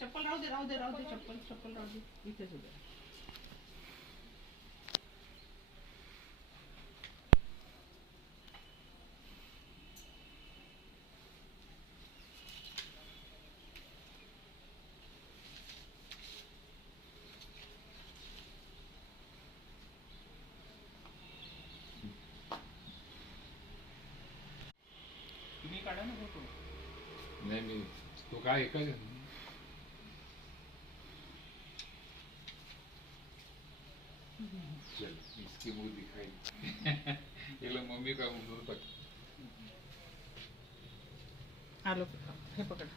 चप्पल राहू दे राहू दे राहू दे, चप्पल चप्पल राहू दे, इथेच उभे राहा. तुम्ही काढा ना फोटो. नहीं मी तो काय काय चल इसकी मुंह दिखाई ये लो मम्मी का मुंह पक आलो हे पकड.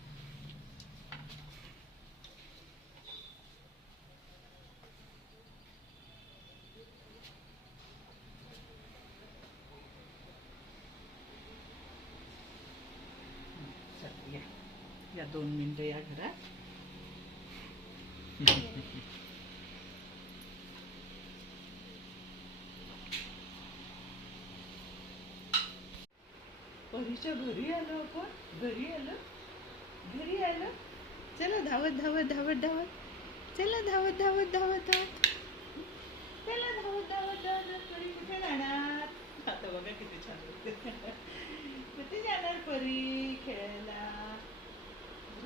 चल या या 2 मिनिटं या घरात. परीच्या घरी आलो आपण. घरी आलो घरी आलो. चला धावत धावत धावत धावत. चला धावत धावत धावत धावत. चला धावत धावत धावत. परी कुठे जाणार. आता बघा किती छान होते. कुठे जाणार परी खेळायला.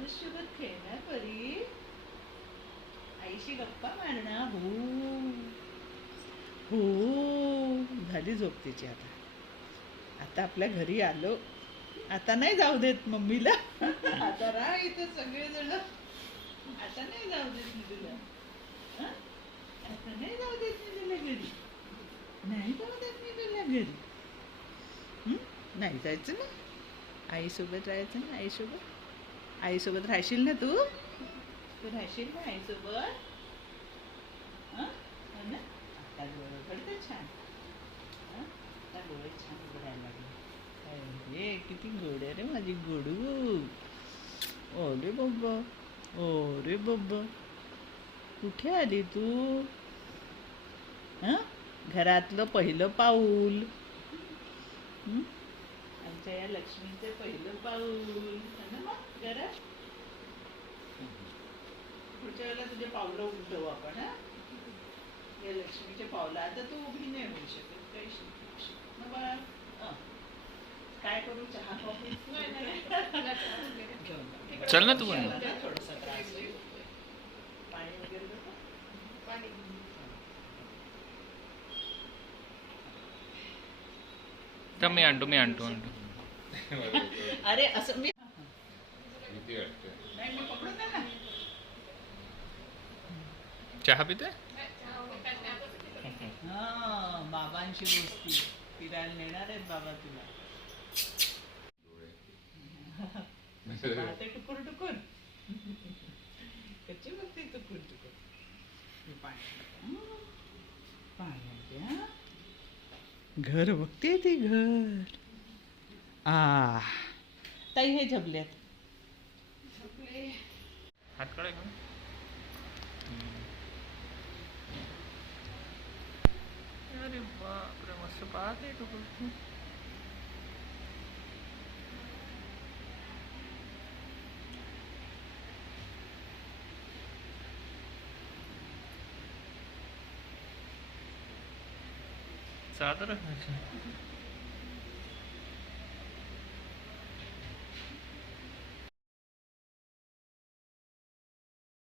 सोबत खेळणार परी. आईशी गप्पा मारणार. हो झाली झोप तिची. आता आता आपल्या घरी आलो. आता नाही जाऊ देत मम्मीला. आता राहा इथं सगळेजण. आता नाही जाऊ देत मी तुला. हं? आता नाही जाऊ देत मी तुला घरी. नाही जाऊ देत मी तुला घरी. नाही जायचं ना. आईसोबत राहायचं ना. आईसोबत. आईसोबत राहशील ना तू. तू राहशील ना आईसोबत. हं? हो ना. आता डोळे उघडते छान. हं? आता डोळे छान उघडायला लागले. हे किती गोड आहे रे माझी गोडू. ओरे बाबा. ओरे बाबा. कुठे आली तू. हं? घरातलं पहिलं पाऊल. आमच्या या लक्ष्मीचं पहिलं पाऊल. है ना मग घरात. पुढच्या वेळेला तुझे पावलं उठवू आपण. हा या लक्ष्मीचे पावलं. आता तू उभी नाही होऊ शकत. काही शिकू बघ. काय करू. चहा कॉफी. चल ना तू पण. थोडासा त्रास होईल. पाणी वगैरे देतो. पाणी तर मी आणतो अरे असं मी भीती वाटते. नाही मी पकडून दे ना. चहा पिते. हा बाबांशी गोष्टी. फिरायला नेणार आहेत बाबा तुला. पाहते टुकुर टुकुर. कच्ची बघते टुकुर टुकुर. पाणी घर बघते ती घर. ताई हे झबल्यात. हात काढा का. अरे बापरे मस्त पाहते तू. चादर